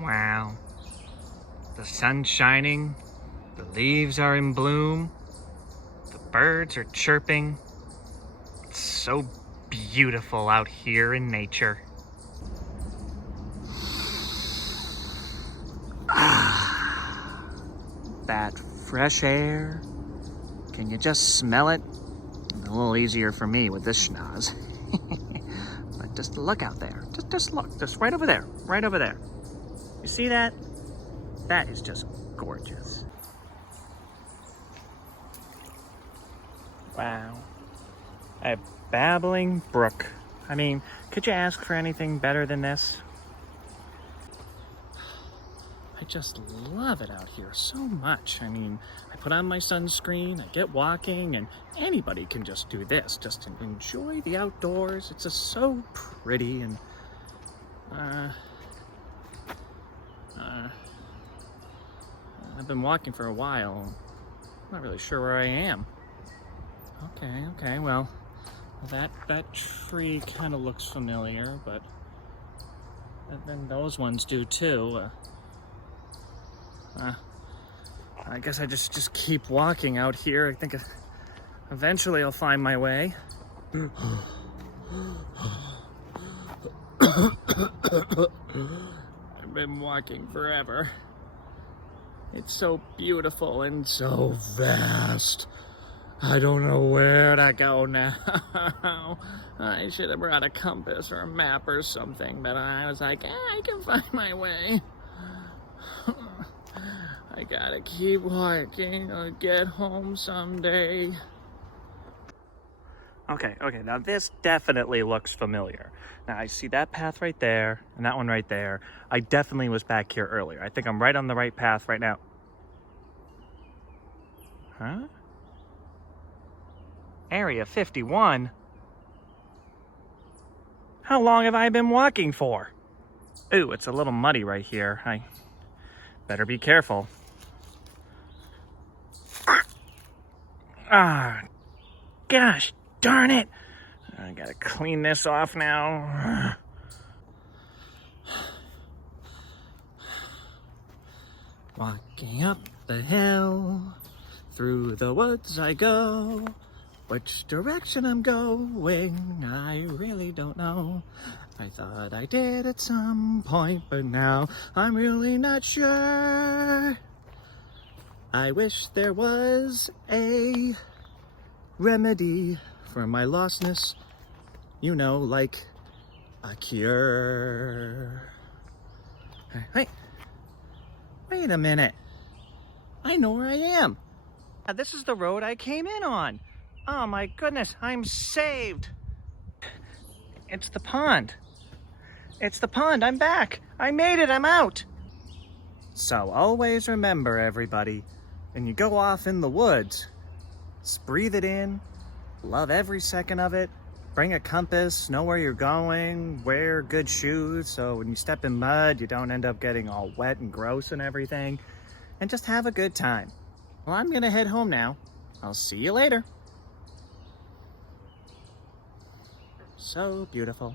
Wow. The sun's shining, the leaves are in bloom, the birds are chirping. It's so beautiful out here in nature. That fresh air. Can you just smell it? A little easier for me with this schnoz. But just look out there. Just look. Just right over there. Right over there. You see that? That is just gorgeous. Wow. A babbling brook. I mean, could you ask for anything better than this? I just love it out here so much. I mean, I put on my sunscreen, I get walking, and anybody can just do this, just to enjoy the outdoors. It's just so pretty, and I've been walking for a while. I'm not really sure where I am. Okay, well, that tree kind of looks familiar, but then those ones do too. I guess I just keep walking out here. I think eventually I'll find my way. I've been walking forever. It's so beautiful and so vast. I don't know where to go now. I should have brought a compass or a map or something, but I was like, I can find my way. I gotta keep walking. I'll get home someday. Okay, now this definitely looks familiar. Now I see that path right there and that one right there. I definitely was back here earlier. I think I'm right on the right path right now. Huh? Area 51? How long have I been walking for? Ooh, it's a little muddy right here. I better be careful. Ah, gosh darn it. I gotta clean this off now. Walking up the hill, through the woods I go. Which direction I'm going, I really don't know. I thought I did at some point, but now I'm really not sure. I wish there was a remedy for my lostness, you know, like a cure. Hey, wait a minute. I know where I am. This is the road I came in on. Oh my goodness, I'm saved. It's the pond. It's the pond, I'm back. I made it, I'm out. So always remember, everybody, when you go off in the woods, just breathe it in, love every second of it, bring a compass, know where you're going, wear good shoes so when you step in mud, you don't end up getting all wet and gross and everything, and just have a good time. Well, I'm gonna head home now. I'll see you later. So beautiful.